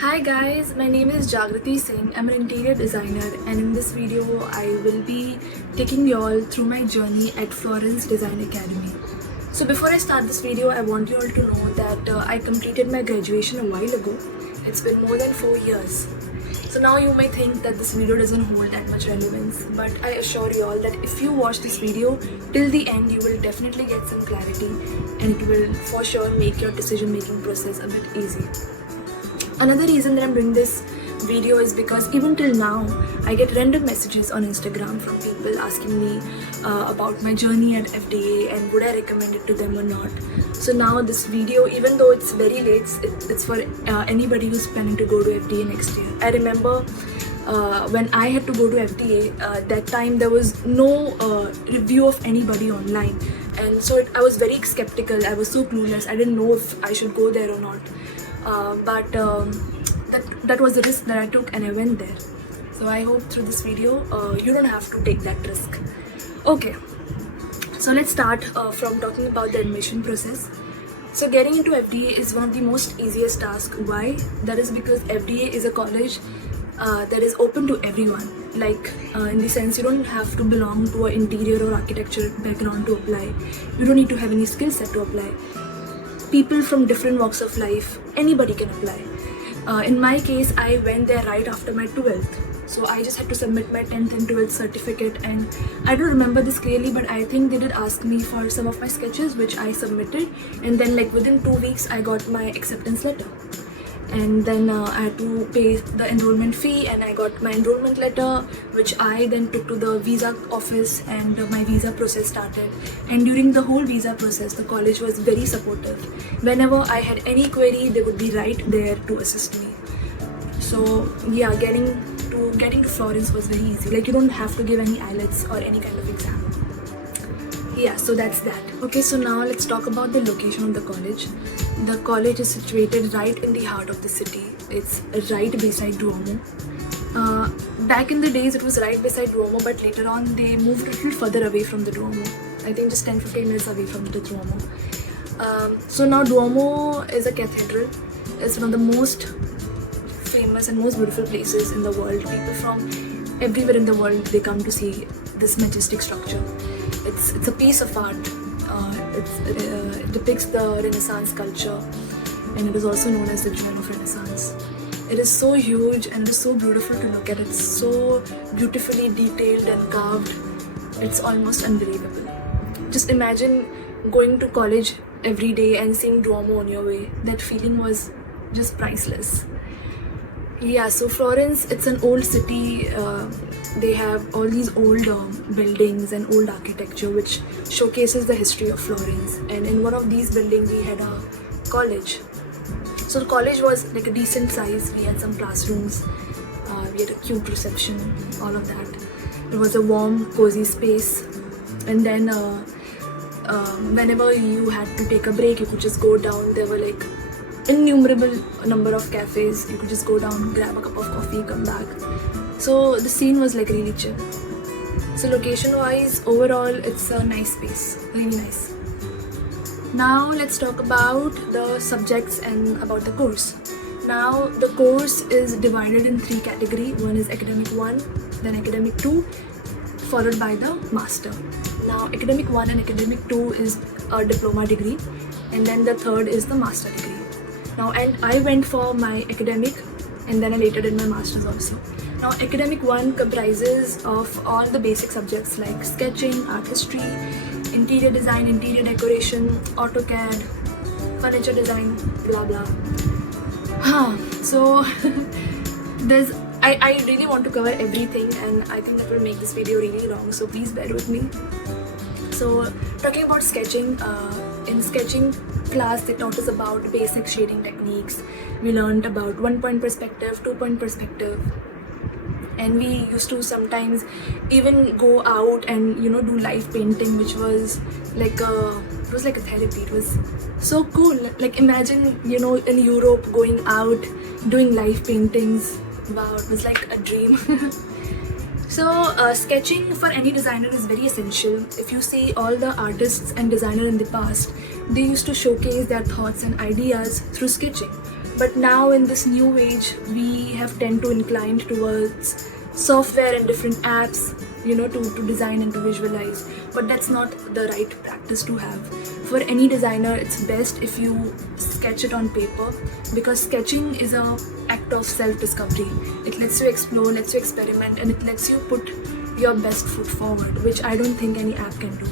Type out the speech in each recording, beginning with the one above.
Hi guys, my name is Jagrati Singh. I'm an interior designer, and in this video I will be taking you all through my journey at Florence Design Academy. So before I start this video, I want you all to know that I completed my graduation a while ago. It's been more than 4 years. So now you may think that this video doesn't hold that much relevance, but I assure you all that if you watch this video till the end, you will definitely get some clarity and it will for sure make your decision making process a bit easy. Another reason that I'm doing this video is because even till now, I get random messages on Instagram from people asking me about my journey at FDA and would I recommend it to them or not. So now this video, even though it's very late, it's for anybody who's planning to go to FDA next year. I remember when I had to go to FDA, that time there was no review of anybody online. And so I was very skeptical, I was so clueless, I didn't know if I should go there or not. But that was the risk that I took and I went there. So I hope through this video you don't have to take that risk. Okay, so let's start from talking about the admission process. So getting into FDA is one of the most easiest tasks. Why? That is because FDA is a college that is open to everyone. Like in the sense, you don't have to belong to an interior or architecture background to apply. You don't need to have any skill set to apply. People from different walks of life, anybody can apply. In my case, I went there right after my 12th. So I just had to submit my 10th and 12th certificate, and I don't remember this clearly, but I think they did ask me for some of my sketches which I submitted, and then like within 2 weeks I got my acceptance letter. And then I had to pay the enrollment fee, and I got my enrollment letter, which I then took to the visa office, and my visa process started. And during the whole visa process, the college was very supportive. Whenever I had any query, they would be right there to assist me. So yeah, getting to Florence was very easy. Like, you don't have to give any IELTS or any kind of exam. Yeah, so that's that. Okay, so now let's talk about the location of the college. The college is situated right in the heart of the city. It's right beside Duomo. Back in the days, it was right beside Duomo, but later on they moved a little further away from the Duomo. I think just 10-15 minutes away from the Duomo. So now Duomo is a cathedral. It's one of the most famous and most beautiful places in the world. People from everywhere in the world, they come to see this majestic structure. It's a piece of art. It depicts the Renaissance culture, and it is also known as the Jewel of Renaissance. It is so huge and it is so beautiful to look at. It's so beautifully detailed and carved. It's almost unbelievable. Just imagine going to college every day and seeing Duomo on your way. That feeling was just priceless. Yeah, so Florence, it's an old city. They have all these old buildings and old architecture which showcases the history of Florence. And in one of these buildings we had a college. So the college was like a decent size. We had some classrooms, we had a cute reception, all of that. It was a warm, cozy space. And then whenever you had to take a break, you could just go down. There were like innumerable number of cafes. You could just go down, grab a cup of coffee, come back. So the scene was like really chill. So location wise, overall it's a nice space, really nice. Now let's talk about the subjects and about the course. Now the course is divided in 3 categories. One is academic 1, then academic 2, followed by the master. Now academic 1 and academic 2 is a diploma degree, and then the third is the master degree. Now, and I went for my academic, and then I later did my master's also. Now, academic 1 comprises of all the basic subjects like sketching, art history, interior design, interior decoration, AutoCAD, furniture design, blah blah. So I really want to cover everything, and I think that will make this video really long, so please bear with me. So talking about sketching, in sketching class they taught us about basic shading techniques. We learned about 1-point perspective, 2-point perspective, and we used to sometimes even go out and do live painting, which was like a therapy. It was so cool. Like, imagine in Europe going out doing live paintings. Wow, it was like a dream. So sketching for any designer is very essential. If you see all the artists and designers in the past, they used to showcase their thoughts and ideas through sketching. But now in this new age, we have tend to incline towards software and different apps, to design and to visualize. But that's not the right practice to have. For any designer, it's best if you sketch it on paper, because sketching is an act of self-discovery. It lets you explore, lets you experiment, and it lets you put your best foot forward, which I don't think any app can do.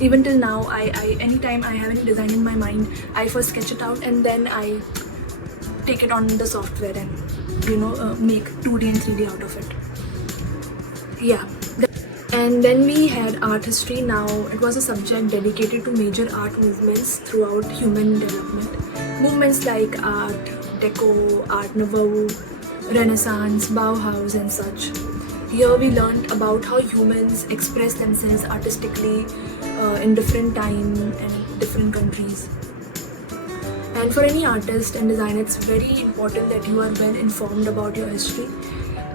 Even till now, anytime I have any design in my mind, I first sketch it out and then I take it on the software and make 2D and 3D out of it. Yeah. And then we had art history. Now it was a subject dedicated to major art movements throughout human development. Movements like Art Deco, Art Nouveau, Renaissance, Bauhaus and such. Here we learned about how humans express themselves artistically in different time and different countries. And for any artist and designer, it's very important that you are well informed about your history,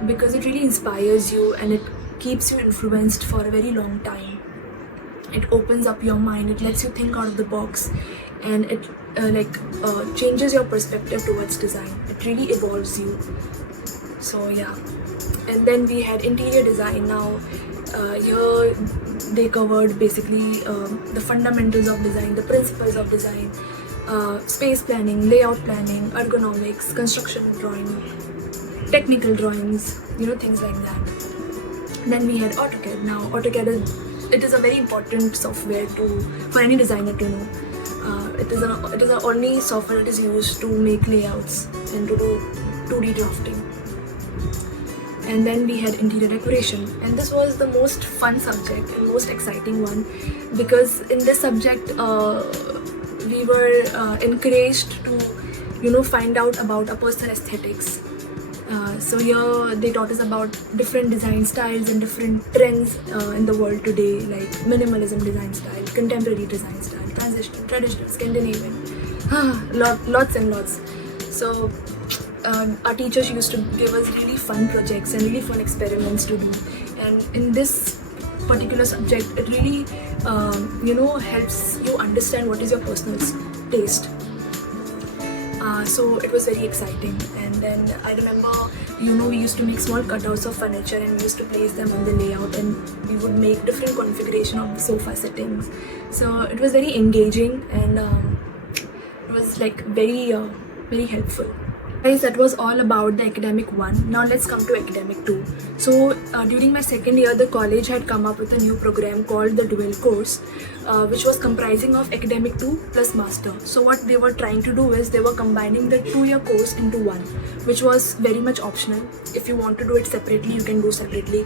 because it really inspires you and it keeps you influenced for a very long time. It opens up your mind, it lets you think out of the box, and it changes your perspective towards design. It really evolves you. So yeah. And then we had interior design. Now here they covered basically the fundamentals of design, the principles of design, space planning, layout planning, ergonomics, construction drawing, technical drawings, things like that. Then we had AutoCAD. Now AutoCAD is a very important software for any designer to know. It is the only software that is used to make layouts and to do 2D drafting. And then we had interior decoration, and this was the most fun subject and most exciting one, because in this subject we were encouraged to find out about a person's aesthetics. So here they taught us about different design styles and different trends in the world today, like minimalism design style, contemporary design style, transitional, traditional, Scandinavian, lots and lots. So our teachers used to give us really fun projects and really fun experiments to do, and in this particular subject it really helps you understand what is your personal taste. So it was very exciting. And then I remember we used to make small cutouts of furniture and we used to place them on the layout, and we would make different configuration of the sofa settings. So it was very engaging, and it was like very helpful. Guys, that was all about the academic one. Now let's come to academic 2. So during my second year, the college had come up with a new program called the dual course, which was comprising of academic 2 plus master. So what they were trying to do is they were combining the 2-year course into one, which was very much optional. If you want to do it separately, you can do separately.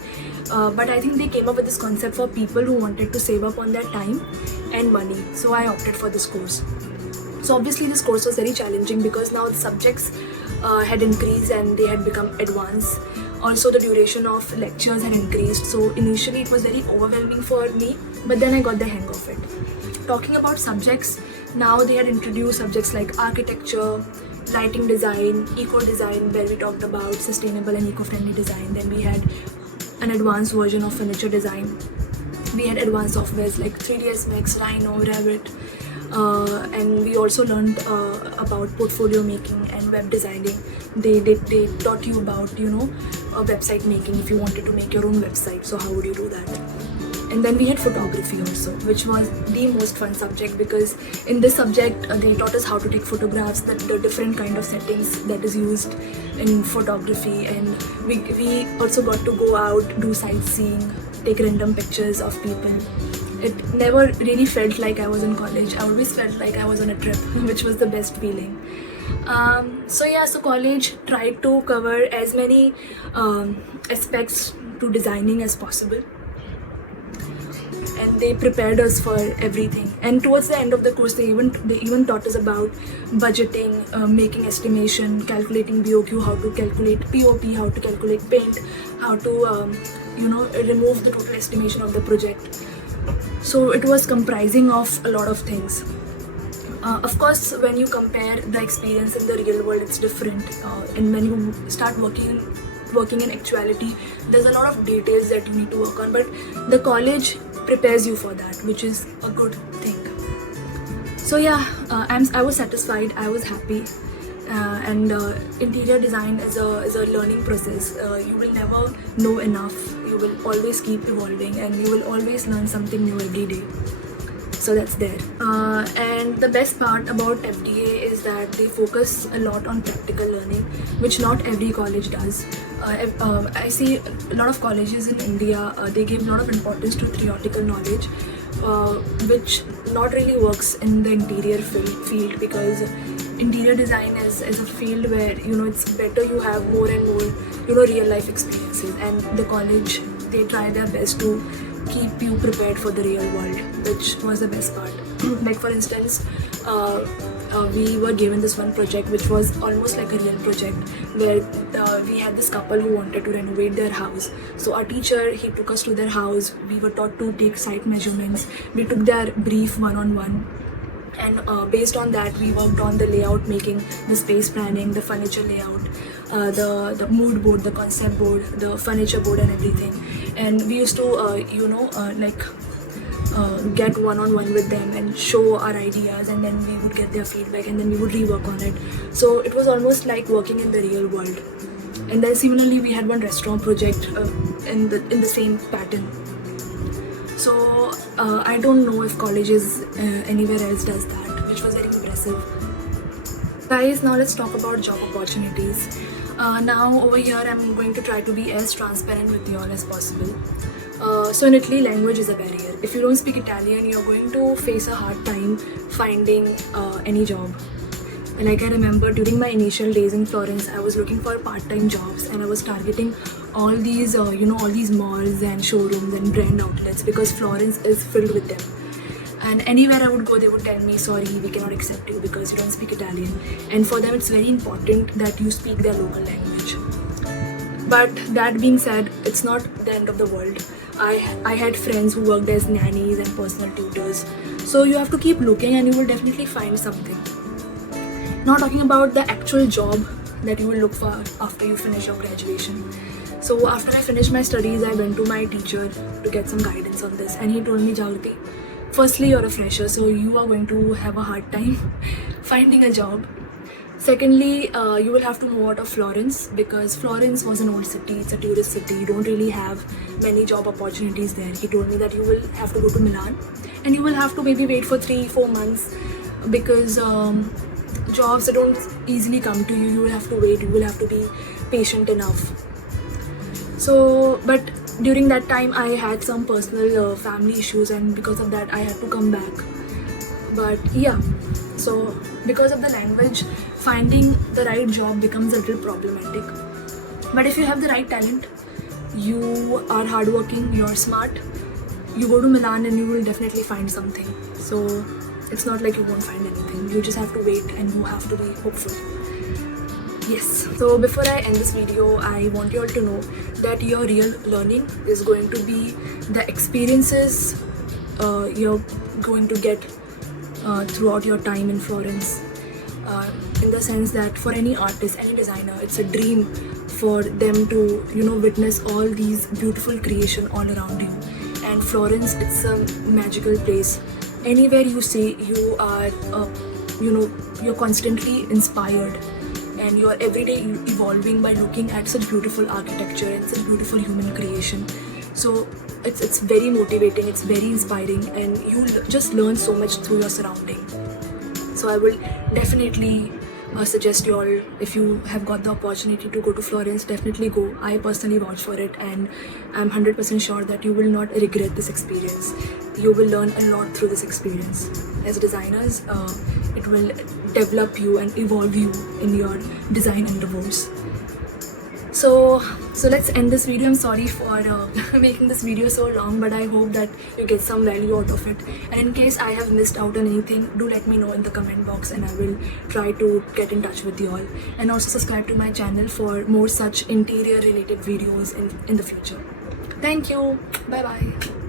But I think they came up with this concept for people who wanted to save up on their time and money. So I opted for this course. So obviously this course was very challenging, because now the subjects had increased and they had become advanced. Also the duration of lectures had increased, so initially it was very overwhelming for me, but then I got the hang of it. Talking about subjects, now they had introduced subjects like architecture, lighting design, eco design, where we talked about sustainable and eco-friendly design. Then we had an advanced version of furniture design. We had advanced softwares like 3ds Max, Rhino, Revit. And we also learned about portfolio making and web designing. They taught you about website making if you wanted to make your own website. So how would you do that? And then we had photography also, which was the most fun subject, because in this subject they taught us how to take photographs, the different kind of settings that is used in photography, and we also got to go out, do sightseeing, take random pictures of people. It never really felt like I was in college. I always felt like I was on a trip, which was the best feeling. So college tried to cover as many aspects to designing as possible, and they prepared us for everything. And towards the end of the course, they even taught us about budgeting, making estimation, calculating BOQ, how to calculate POP, how to calculate paint, how to remove the total estimation of the project. So it was comprising of a lot of things. Of course, when you compare the experience in the real world, it's different. And when you start working in actuality, there's a lot of details that you need to work on. But the college prepares you for that, which is a good thing. So yeah, I was satisfied. I was happy. and interior design is a learning process. You will never know enough. You will always keep evolving, and you will always learn something new every day. So that's there. And the best part about FDA is that they focus a lot on practical learning, which not every college does. I see a lot of colleges in India, they give a lot of importance to theoretical knowledge, which not really works in the interior field, because interior design is a field where, you know, it's better you have more and more, you know, real life experiences, and the college, they try their best to keep you prepared for the real world, which was the best part. Like for instance, we were given this one project which was almost like a real project, where we had this couple who wanted to renovate their house. So our teacher, he took us to their house. We were taught to take site measurements. We took their brief one-on-one, and based on that we worked on the layout, making the space planning, the furniture layout, the mood board, the concept board, the furniture board and everything. And we used to get one-on-one with them and show our ideas, and then we would get their feedback, and then we would rework on it. So it was almost like working in the real world. And then similarly we had one restaurant project in the same pattern. So I don't know if colleges anywhere else does that, which was very impressive. Guys, now let's talk about job opportunities. Now over here I'm going to try to be as transparent with you all as possible. So in Italy, language is a barrier. If you don't speak Italian, you're going to face a hard time finding any job. And like I remember during my initial days in Florence, I was looking for part-time jobs, and I was targeting all these all these malls and showrooms and brand outlets, because Florence is filled with them. And anywhere I would go, they would tell me, sorry, we cannot accept you because you don't speak Italian. And for them, it's very important that you speak their local language. But that being said, it's not the end of the world. I had friends who worked as nannies and personal tutors. So you have to keep looking, and you will definitely find something. Now talking about the actual job that you will look for after you finish your graduation. So after I finished my studies, I went to my teacher to get some guidance on this, and he told me, Jagriti, firstly, you're a fresher, so you are going to have a hard time finding a job. Secondly, you will have to move out of Florence, because Florence was an old city, it's a tourist city, you don't really have many job opportunities there. He told me that you will have to go to Milan, and you will have to maybe wait for 3-4 months, because jobs don't easily come to you. You will have to wait, you will have to be patient enough. So, but during that time I had some personal family issues, and because of that I had to come back. But yeah, so because of the language, finding the right job becomes a little problematic. But if you have the right talent, you are hardworking, you're smart, you go to Milan and you will definitely find something. So it's not like you won't find anything. You just have to wait, and you have to be hopeful. Yes, so before I end this video, I want you all to know that your real learning is going to be the experiences you're going to get throughout your time in Florence. In the sense that for any artist, any designer, it's a dream for them to, witness all these beautiful creation all around you. And Florence, it's a magical place. Anywhere you see, you are, you're constantly inspired, and you are every day evolving by looking at such beautiful architecture and such beautiful human creation. So it's very motivating, it's very inspiring, and you just learn so much through your surrounding. So I will definitely suggest you all, if you have got the opportunity to go to Florence, definitely go. I personally vouch for it, and I'm 100% sure that you will not regret this experience. You will learn a lot through this experience. As designers, it will develop you and evolve you in your design endeavors. So let's end this video. I'm sorry for making this video so long, but I hope that you get some value out of it. And in case I have missed out on anything, do let me know in the comment box, and I will try to get in touch with you all. And also subscribe to my channel for more such interior related videos in the future. Thank you. Bye bye.